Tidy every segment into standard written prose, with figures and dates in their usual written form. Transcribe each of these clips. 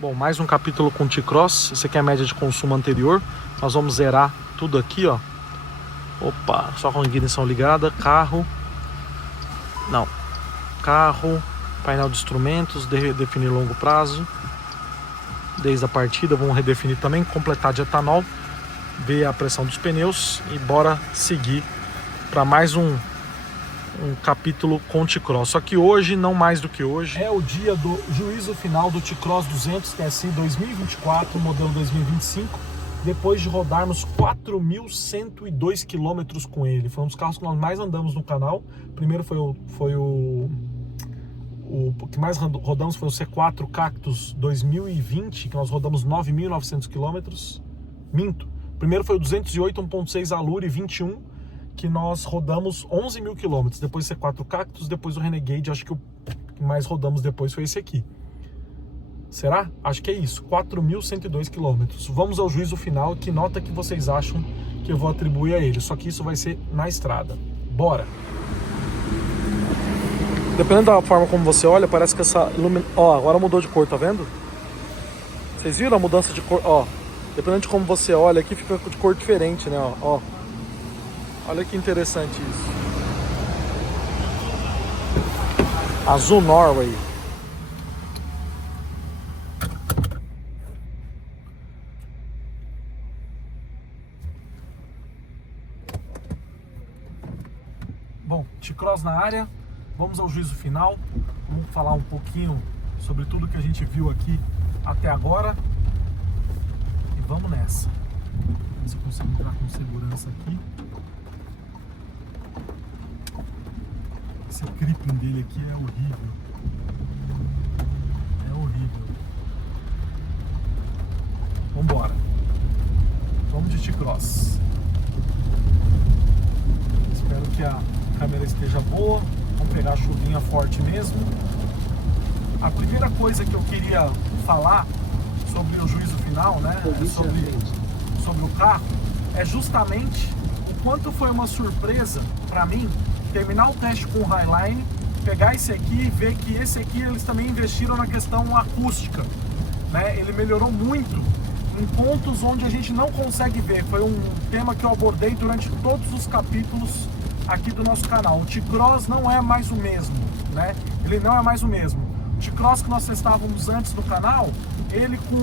Bom, mais um capítulo com T-Cross. Esse aqui é a média de consumo anterior. Nós vamos zerar tudo aqui, ó. Opa, só com a ignição ligada. Carro. Não. Carro. Painel de instrumentos. Definir longo prazo. Desde a partida, vamos redefinir também. Completar de etanol. Ver a pressão dos pneus. E bora seguir para mais um capítulo com T-Cross. Só que hoje, não mais do que hoje, é o dia do juízo final do T-Cross 200 TSI 2024, modelo 2025, depois de rodarmos 4.102 quilômetros com ele. Foi um dos carros que nós mais andamos no canal. Primeiro foi o que mais rodamos foi o C4 Cactus 2020, que nós rodamos 9.900 quilômetros. Minto. Primeiro foi o 208 1.6 Allure 21, que nós rodamos 11 mil quilômetros. Depois C4 Cactus, depois o Renegade. Acho que o que mais rodamos depois foi esse aqui. Será? Acho que é isso, 4.102 quilômetros. Vamos ao juízo final. Que nota que vocês acham que eu vou atribuir a ele? Só que isso vai ser na estrada. Bora! Dependendo da forma como você olha, parece que essa ó, agora mudou de cor, tá vendo? Vocês viram a mudança de cor? Ó, dependendo de como você olha aqui, fica de cor diferente, né? Ó. Olha que interessante isso. Azul Norway. Bom, T-Cross na área. Vamos ao juízo final. Vamos falar um pouquinho sobre tudo que a gente viu aqui até agora. E vamos nessa. Vamos ver se eu consigo entrar com segurança aqui. Esse cripping dele aqui é horrível. É horrível. Vambora. Vamos de T-Cross. Espero que a câmera esteja boa. Vamos pegar a chuvinha forte mesmo. A primeira coisa que eu queria falar sobre o juízo final, né? Sobre o carro, é justamente o quanto foi uma surpresa para mim terminar o teste com o Highline, pegar esse aqui e ver que esse aqui eles também investiram na questão acústica, né? Ele melhorou muito em pontos onde a gente não consegue ver. Foi um tema que eu abordei durante todos os capítulos aqui do nosso canal. O T-Cross não é mais o mesmo, né? Ele não é mais o mesmo. O T-Cross que nós testávamos antes no canal, ele com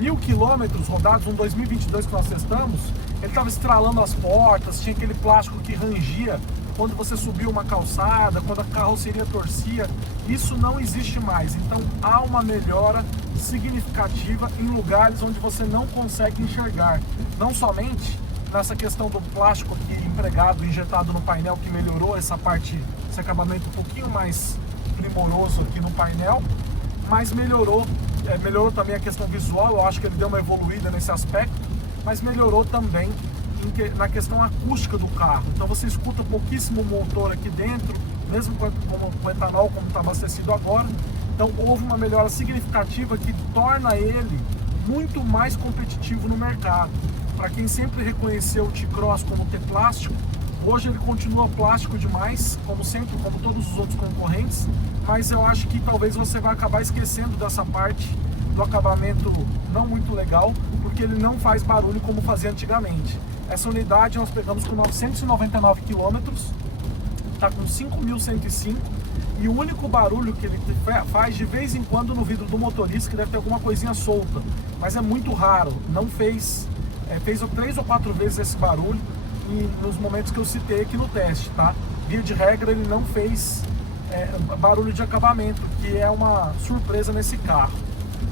1.000 quilômetros rodados, um 2022 que nós testamos, ele estava estralando as portas, tinha aquele plástico que rangia quando você subia uma calçada, quando a carroceria torcia. Isso não existe mais. Então há uma melhora significativa em lugares onde você não consegue enxergar. Não somente nessa questão do plástico aqui empregado, injetado no painel, que melhorou essa parte, esse acabamento um pouquinho mais primoroso aqui no painel, mas melhorou também a questão visual. Eu acho que ele deu uma evoluída nesse aspecto, mas melhorou também na questão acústica do carro. Então você escuta pouquíssimo motor aqui dentro, mesmo com o etanol como está abastecido agora. Então houve uma melhora significativa que torna ele muito mais competitivo no mercado. Para quem sempre reconheceu o T-Cross como ter plástico, hoje ele continua plástico demais, como sempre, como todos os outros concorrentes, mas eu acho que talvez você vai acabar esquecendo dessa parte do acabamento não muito legal, porque ele não faz barulho como fazia antigamente. Essa unidade nós pegamos com 999 km, está com 5.105, e o único barulho que ele faz de vez em quando no vidro do motorista, que deve ter alguma coisinha solta, mas é muito raro. Não fez 3 ou 4 vezes esse barulho e nos momentos que eu citei aqui no teste, tá? Via de regra ele não fez barulho de acabamento, que é uma surpresa nesse carro.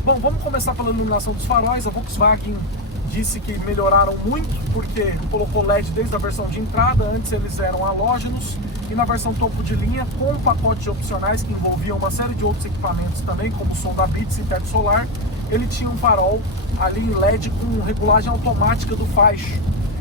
Bom, vamos começar pela iluminação dos faróis. A Volkswagen disse que melhoraram muito, porque colocou LED desde a versão de entrada. Antes eles eram halógenos, e na versão topo de linha, com um pacote de opcionais que envolviam uma série de outros equipamentos também, como som da Beats e teto solar, ele tinha um farol ali em LED com regulagem automática do faixo.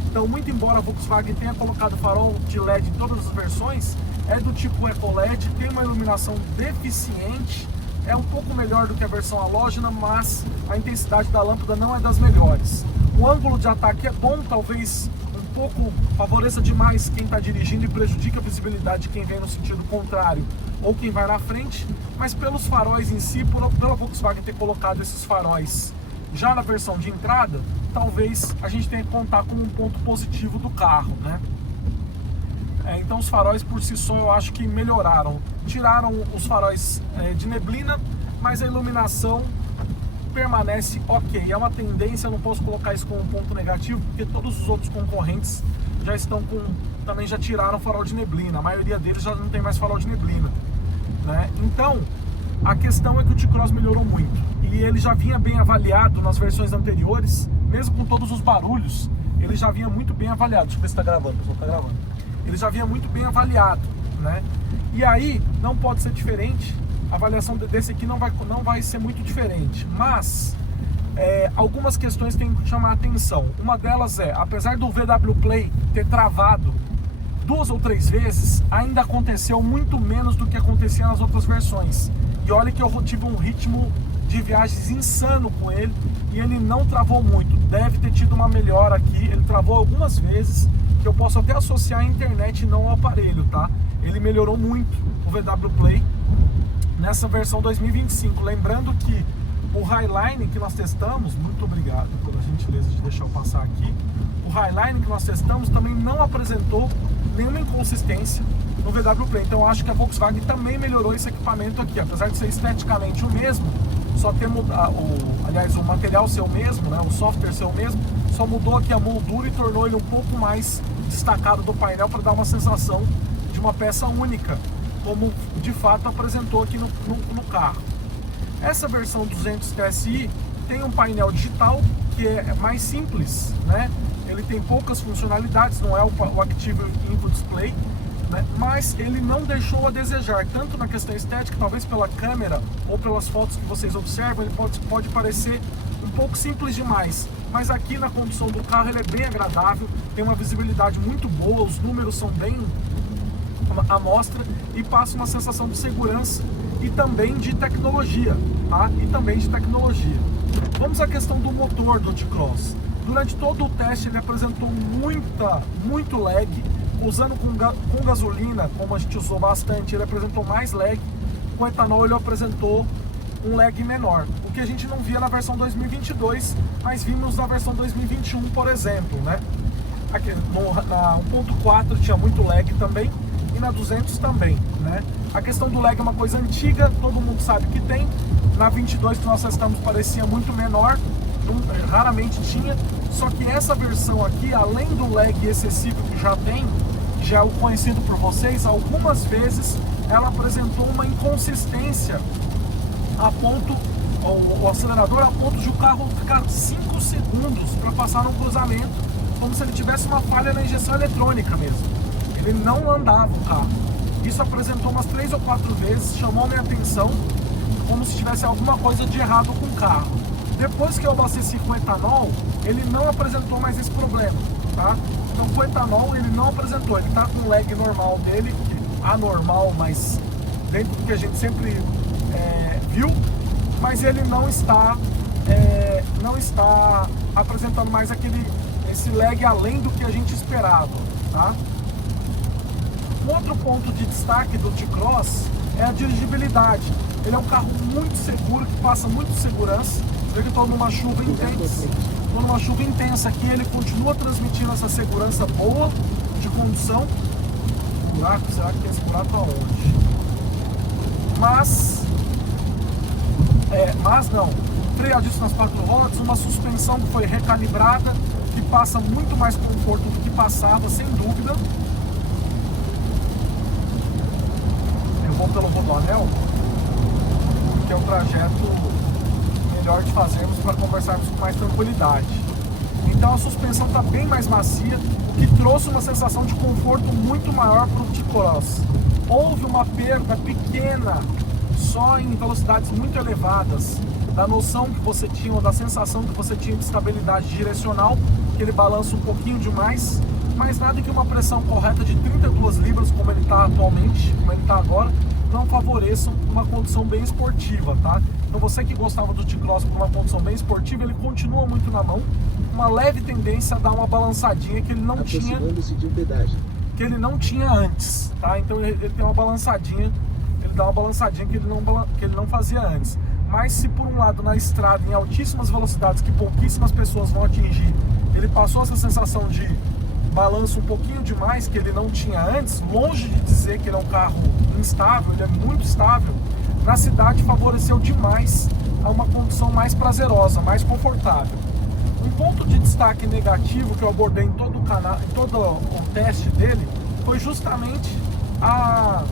Então, muito embora a Volkswagen tenha colocado farol de LED em todas as versões, é do tipo EcoLED, tem uma iluminação deficiente, é um pouco melhor do que a versão halógena, mas a intensidade da lâmpada não é das melhores. O ângulo de ataque é bom, talvez um pouco favoreça demais quem está dirigindo e prejudica a visibilidade de quem vem no sentido contrário ou quem vai na frente, mas pelos faróis em si, pela Volkswagen ter colocado esses faróis já na versão de entrada, talvez a gente tenha que contar como um ponto positivo do carro, né? Então os faróis por si só eu acho que melhoraram. Tiraram os faróis de neblina, mas a iluminação permanece ok. É uma tendência, eu não posso colocar isso como um ponto negativo, porque todos os outros concorrentes já estão também já tiraram o farol de neblina. A maioria deles já não tem mais farol de neblina, né? Então, a questão é que o T-Cross melhorou muito. E ele já vinha bem avaliado nas versões anteriores, mesmo com todos os barulhos, ele já vinha muito bem avaliado. Deixa eu ver se está gravando, pessoal, está gravando. Ele já vinha muito bem avaliado, né? E aí, não pode ser diferente, a avaliação desse aqui não vai ser muito diferente, mas algumas questões têm que chamar a atenção. Uma delas é, apesar do VW Play ter travado 2 ou 3 vezes, ainda aconteceu muito menos do que acontecia nas outras versões. E olha que eu tive um ritmo de viagens insano com ele, e ele não travou muito. Deve ter tido uma melhora aqui, ele travou algumas vezes, que eu posso até associar à internet e não ao aparelho, tá? Ele melhorou muito, o VW Play, nessa versão 2025. Lembrando que o Highline que nós testamos, muito obrigado pela gentileza de deixar eu passar aqui, o Highline que nós testamos também não apresentou nenhuma inconsistência no VW Play. Então eu acho que a Volkswagen também melhorou esse equipamento aqui, apesar de ser esteticamente o mesmo, só ter mudado, aliás, o material ser o mesmo, né, o software ser o mesmo, só mudou aqui a moldura e tornou ele um pouco mais destacado do painel para dar uma sensação de uma peça única, como de fato apresentou aqui no carro. Essa versão 200 TSI tem um painel digital que é mais simples, né? Ele tem poucas funcionalidades, não é o Active Input Display, né? Mas ele não deixou a desejar, tanto na questão estética, talvez pela câmera ou pelas fotos que vocês observam, ele pode parecer um pouco simples demais, mas aqui na condução do carro ele é bem agradável, tem uma visibilidade muito boa, os números são bem à mostra e passa uma sensação de segurança e também de tecnologia, tá? Vamos à questão do motor do T-Cross. Durante todo o teste ele apresentou muito lag. Usando com gasolina, como a gente usou bastante, ele apresentou mais lag. Com etanol ele apresentou um lag menor, o que a gente não via na versão 2022, mas vimos na versão 2021, por exemplo, né? Aqui, na 1.4 tinha muito lag também, e na 200 também, né? A questão do lag é uma coisa antiga, todo mundo sabe que tem. Na 22 que nós testamos parecia muito menor, raramente tinha. Só que essa versão aqui, além do lag excessivo que já é o conhecido por vocês, algumas vezes ela apresentou uma inconsistência a ponto, o acelerador a ponto de o carro ficar 5 segundos para passar no cruzamento, como se ele tivesse uma falha na injeção eletrônica mesmo. Ele não andava o carro. Isso apresentou umas 3 ou 4 vezes, chamou minha atenção, como se tivesse alguma coisa de errado com o carro. Depois que eu abasteci com etanol, ele não apresentou mais esse problema, tá? Então com etanol ele não apresentou, ele tá com o lag normal dele, anormal, mas dentro do que a gente sempre viu, mas ele não está apresentando mais esse lag além do que a gente esperava, tá? Um outro ponto de destaque do T-Cross é a dirigibilidade. Ele é um carro muito seguro, que passa muito segurança. Eu estou numa chuva intensa aqui, ele continua transmitindo essa segurança boa de condução. Buraco, será que tem esse buraco aonde? Mas não. Freio a disco nas 4 rodas, uma suspensão que foi recalibrada, que passa muito mais conforto do que passava, sem dúvida. Eu vou pelo Rodoanel, que é o trajeto melhor de fazermos para conversarmos com mais tranquilidade. Então a suspensão está bem mais macia, o que trouxe uma sensação de conforto muito maior para o T-Cross. Houve uma perda pequena só em velocidades muito elevadas da noção que você tinha, ou da sensação que você tinha de estabilidade direcional, que ele balança um pouquinho demais, mas nada que uma pressão correta de 32 libras, como ele está atualmente, como ele está agora, não favoreçam uma condução bem esportiva, tá? Então você que gostava do T-Cross por uma condução bem esportiva, ele continua muito na mão, uma leve tendência a dar uma balançadinha que ele não tinha, antes, tá? Então ele tem uma balançadinha, ele dar uma balançadinha que ele não fazia antes. Mas se por um lado na estrada, em altíssimas velocidades que pouquíssimas pessoas vão atingir, ele passou essa sensação de balanço um pouquinho demais que ele não tinha antes, longe de dizer que ele é um carro instável, ele é muito estável, na cidade favoreceu demais a uma condução mais prazerosa, mais confortável. Um ponto de destaque negativo que eu abordei em todo o canal, em todo o teste dele, foi justamente a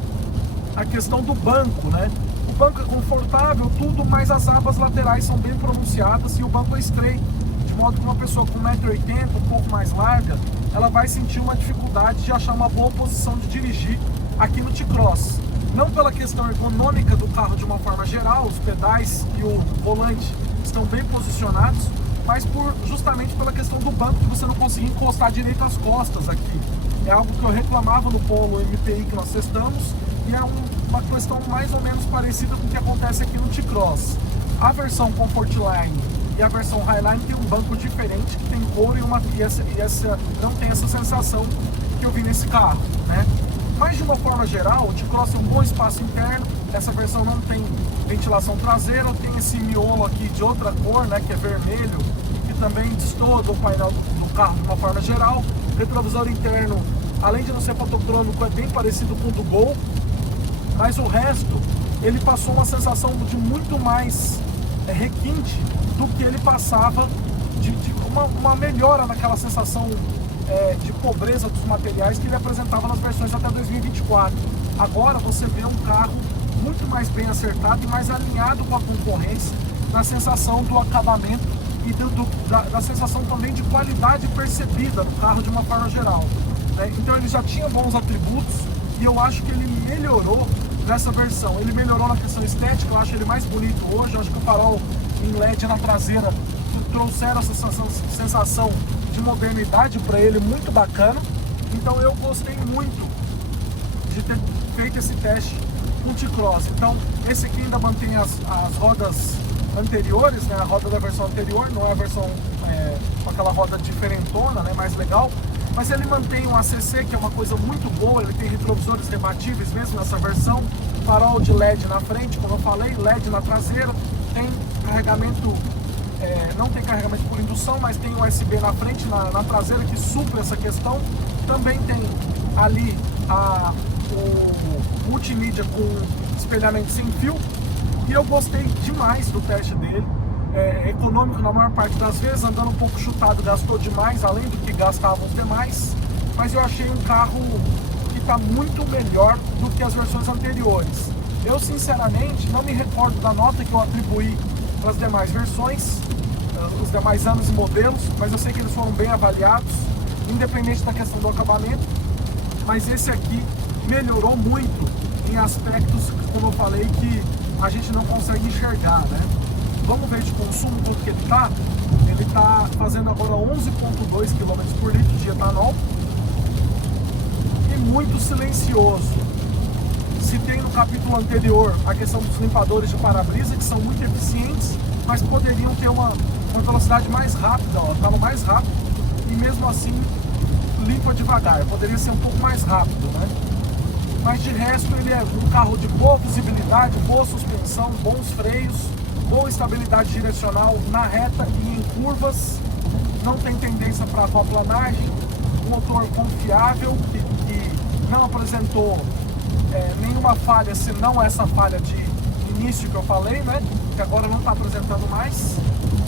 questão do banco, né? O banco é confortável, tudo, mas as abas laterais são bem pronunciadas e o banco é estreito, de modo que uma pessoa com 1,80 m, um pouco mais larga, ela vai sentir uma dificuldade de achar uma boa posição de dirigir aqui no T-Cross. Não pela questão ergonômica do carro de uma forma geral, os pedais e o volante estão bem posicionados, mas justamente pela questão do banco, que você não conseguir encostar direito as costas aqui. É algo que eu reclamava no Polo MPI que nós testamos, e é uma questão mais ou menos parecida com o que acontece aqui no T-Cross. A versão Comfortline e a versão Highline tem um banco diferente, que tem couro e essa não tem essa sensação que eu vi nesse carro, né? Mas de uma forma geral, o T-Cross tem um bom espaço interno, essa versão não tem ventilação traseira, tem esse miolo aqui de outra cor, né, que é vermelho, que também destoa do painel do carro de uma forma geral. Retrovisor interno, além de não ser fotocrômico, é bem parecido com o do Gol, mas o resto, ele passou uma sensação de muito mais requinte do que ele passava, de uma melhora naquela sensação de pobreza dos materiais que ele apresentava nas versões até 2024. Agora você vê um carro muito mais bem acertado e mais alinhado com a concorrência, na sensação do acabamento e da sensação também de qualidade percebida no carro de uma forma geral, né? Então ele já tinha bons atributos e eu acho que ele melhorou nessa versão. Ele melhorou na questão estética, eu acho ele mais bonito hoje. Eu acho que o farol em LED na traseira trouxeram essa sensação de modernidade para ele, muito bacana. Então eu gostei muito de ter feito esse teste com o T-Cross. Então esse aqui ainda mantém as rodas anteriores, né? A roda da versão anterior, não é a versão com aquela roda diferentona, né? Mais legal. Mas ele mantém um ACC, que é uma coisa muito boa. Ele tem retrovisores rebatíveis mesmo nessa versão, farol de LED na frente, como eu falei, LED na traseira, tem carregamento, não tem carregamento por indução, mas tem USB na frente, na traseira, que supre essa questão. Também tem ali o multimídia com espelhamento sem fio, e eu gostei demais do teste dele. Econômico na maior parte das vezes, andando um pouco chutado, gastou demais, além do que gastavam os demais, mas eu achei um carro que está muito melhor do que as versões anteriores. Eu sinceramente não me recordo da nota que eu atribuí para as demais versões, os demais anos e modelos, mas eu sei que eles foram bem avaliados, independente da questão do acabamento. Mas esse aqui melhorou muito em aspectos, como eu falei, que a gente não consegue enxergar, né? Vamos ver de consumo quanto que ele está. Ele está fazendo agora 11,2 km por litro de etanol e muito silencioso. Citei no capítulo anterior a questão dos limpadores de para-brisa, que são muito eficientes, mas poderiam ter uma velocidade mais rápida, está no mais rápido, e mesmo assim limpa devagar, poderia ser um pouco mais rápido, né? Mas de resto ele é um carro de boa visibilidade, boa suspensão, bons freios, boa estabilidade direcional na reta e em curvas, não tem tendência para aquaplanagem, um motor confiável que não apresentou nenhuma falha, senão essa falha de início que eu falei, né? Que agora não está apresentando mais.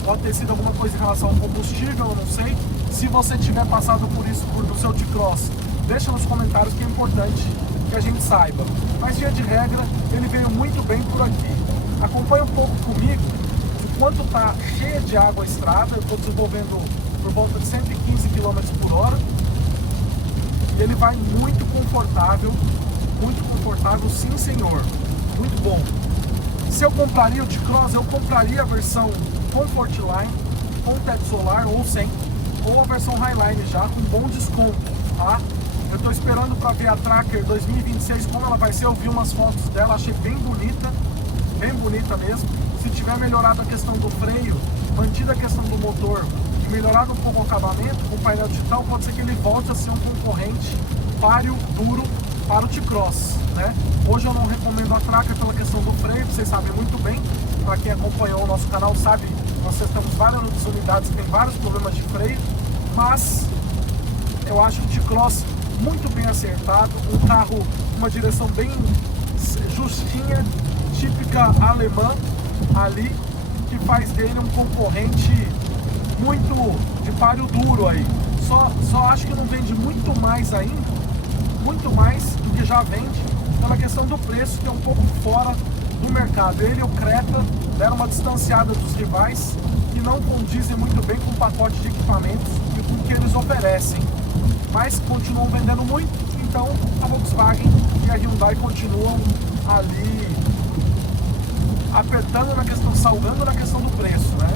Pode ter sido alguma coisa em relação ao combustível, eu não sei. Se você tiver passado por isso no seu T-Cross, deixa nos comentários, que é importante que a gente saiba. Mas via de regra, ele veio muito bem por aqui. Acompanha um pouco comigo de quanto está cheia de água a estrada. Eu estou desenvolvendo por volta de 115 km por hora. E ele vai muito confortável, sim senhor, muito bom. Se eu compraria o T-Cross, eu compraria a versão Comfortline com teto solar ou sem, ou a versão Highline já com bom desconto, tá? Eu estou esperando para ver a Tracker 2026, como ela vai ser. Eu vi umas fotos dela, achei bem bonita mesmo. Se tiver melhorado a questão do freio, mantida a questão do motor e melhorado um pouco o acabamento com o painel digital, pode ser que ele volte a ser um concorrente páreo, duro para o T-Cross, né? Hoje eu não recomendo a Tracker pela questão do freio, vocês sabem muito bem. Para quem acompanhou o nosso canal sabe, nós temos várias unidades que tem vários problemas de freio, mas eu acho o T-Cross muito bem acertado, um carro com uma direção bem justinha, típica alemã ali, que faz dele um concorrente muito de páreo duro aí. Só acho que não vende muito mais ainda, muito mais do que já vende, pela questão do preço, que é um pouco fora do mercado. Ele e o Creta deram uma distanciada dos rivais, que não condizem muito bem com o pacote de equipamentos e com o que eles oferecem, mas continuam vendendo muito. Então a Volkswagen e a Hyundai continuam ali apertando na questão, salgando na questão do preço, né?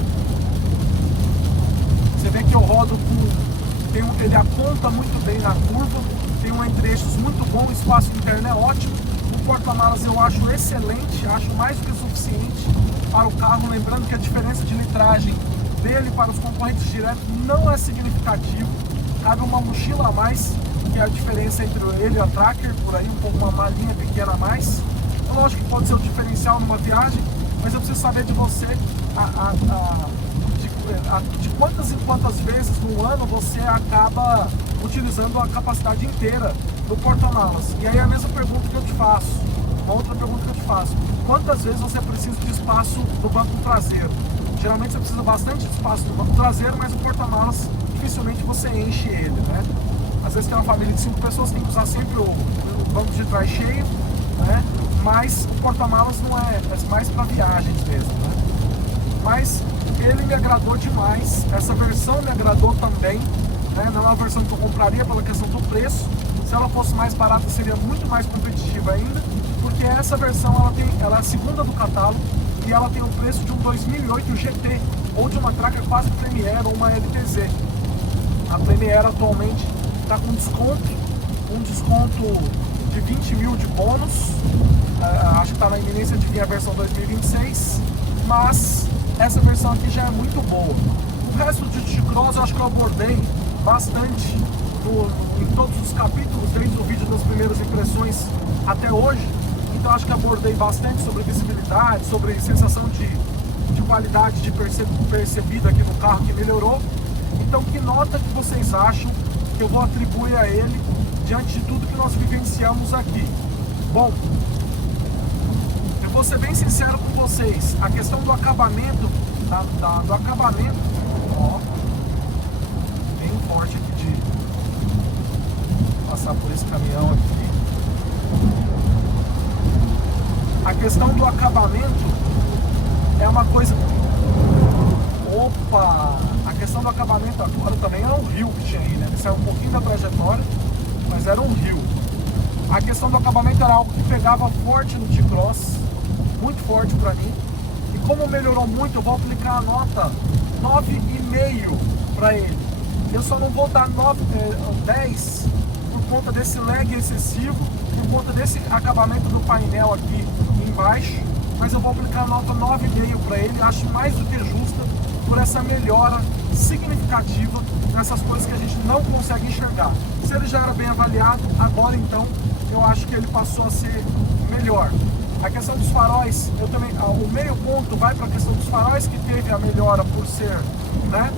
Você vê que eu rodo com... ele aponta muito bem na curva, tem um entre-eixos muito bom, o espaço interno é ótimo, o porta-malas eu acho excelente, acho mais do que suficiente para o carro, lembrando que a diferença de litragem dele para os concorrentes diretos não é significativo, cabe uma mochila a mais, que é a diferença entre ele e a Tracker, por aí, uma malinha pequena a mais. Lógico que pode ser um diferencial numa viagem, mas eu preciso saber de você de quantas e quantas vezes no ano você acaba utilizando a capacidade inteira do porta-malas. E aí a mesma pergunta que eu te faço, uma outra pergunta que eu te faço: quantas vezes você precisa de espaço no banco traseiro? Geralmente você precisa bastante de espaço no banco traseiro, mas o porta-malas dificilmente você enche ele, né? Às vezes tem uma família de 5 pessoas, tem que usar sempre o banco de trás cheio, né? Mas o porta-malas não é mais para viagens mesmo, né? Mas ele me agradou demais, essa versão me agradou também, né? Não é uma versão que eu compraria pela questão do preço. Se ela fosse mais barata seria muito mais competitiva ainda, porque essa versão ela é a segunda do catálogo e ela tem o preço de um 2008 GT ou de uma Tracker quase Premier ou uma LTZ. A Premier atualmente está com um desconto de 20 mil de bônus, acho que está na iminência de vir a versão 2026, mas essa versão aqui já é muito boa. O resto de T-Cross eu acho que eu abordei bastante em todos os capítulos, desde o vídeo das primeiras impressões até hoje. Então acho que abordei bastante sobre visibilidade, sobre sensação de qualidade percebida aqui no carro, que melhorou. Então que nota que vocês acham que eu vou atribuir a ele diante de tudo que nós vivenciamos aqui? Bom, eu vou ser bem sincero com vocês, a questão do acabamento, do acabamento, ó, bem forte aqui de passar por esse caminhão aqui. A questão do acabamento é uma coisa... Opa! A questão do acabamento agora também era um rio que tinha aí, né? Ele saiu um pouquinho da trajetória, mas era um rio. A questão do acabamento era algo que pegava forte no T-Cross, muito forte pra mim. E como melhorou muito, eu vou aplicar a nota 9,5 pra ele. Eu só não vou dar 10 por conta desse lag excessivo, por conta desse acabamento do painel aqui embaixo, mas eu vou aplicar a nota 9,5 para ele. Acho mais do que justa por essa melhora significativa nessas coisas que a gente não consegue enxergar. Se ele já era bem avaliado, agora então eu acho que ele passou a ser melhor. A questão dos faróis, eu também, o meio ponto vai para a questão dos faróis, que teve a melhora por ser, né,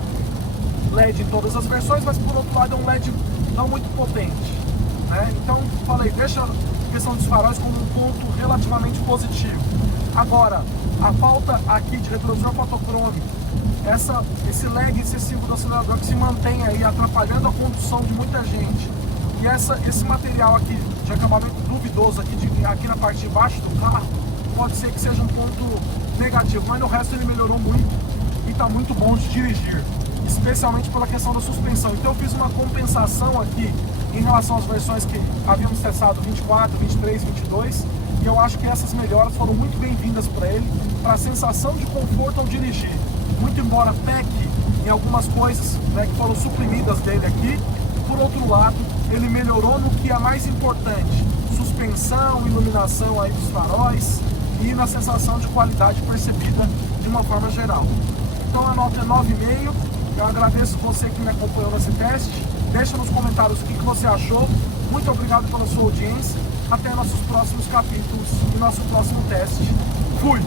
LED em todas as versões, mas por outro lado é um LED não muito potente, né? Então falei, deixa a questão dos faróis como um ponto relativamente positivo. Agora, a falta aqui de retrovisor fotocrômico, esse lag excessivo do acelerador que se mantém aí atrapalhando a condução de muita gente, e esse material aqui de acabamento duvidoso aqui na parte de baixo do carro, pode ser que seja um ponto negativo, mas no resto ele melhorou muito e está muito bom de dirigir, especialmente pela questão da suspensão. Então eu fiz uma compensação aqui em relação às versões que havíamos testado 24, 23, 22, e eu acho que essas melhoras foram muito bem-vindas para ele, para a sensação de conforto ao dirigir. Muito embora peque em algumas coisas, né, que foram suprimidas dele aqui, por outro lado, ele melhorou no que é mais importante: suspensão, iluminação aí dos faróis e na sensação de qualidade percebida de uma forma geral. Então a nota é 9,5. Eu agradeço você que me acompanhou nesse teste. Deixa nos comentários o que você achou. Muito obrigado pela sua audiência. Até nossos próximos capítulos e nosso próximo teste. Fui!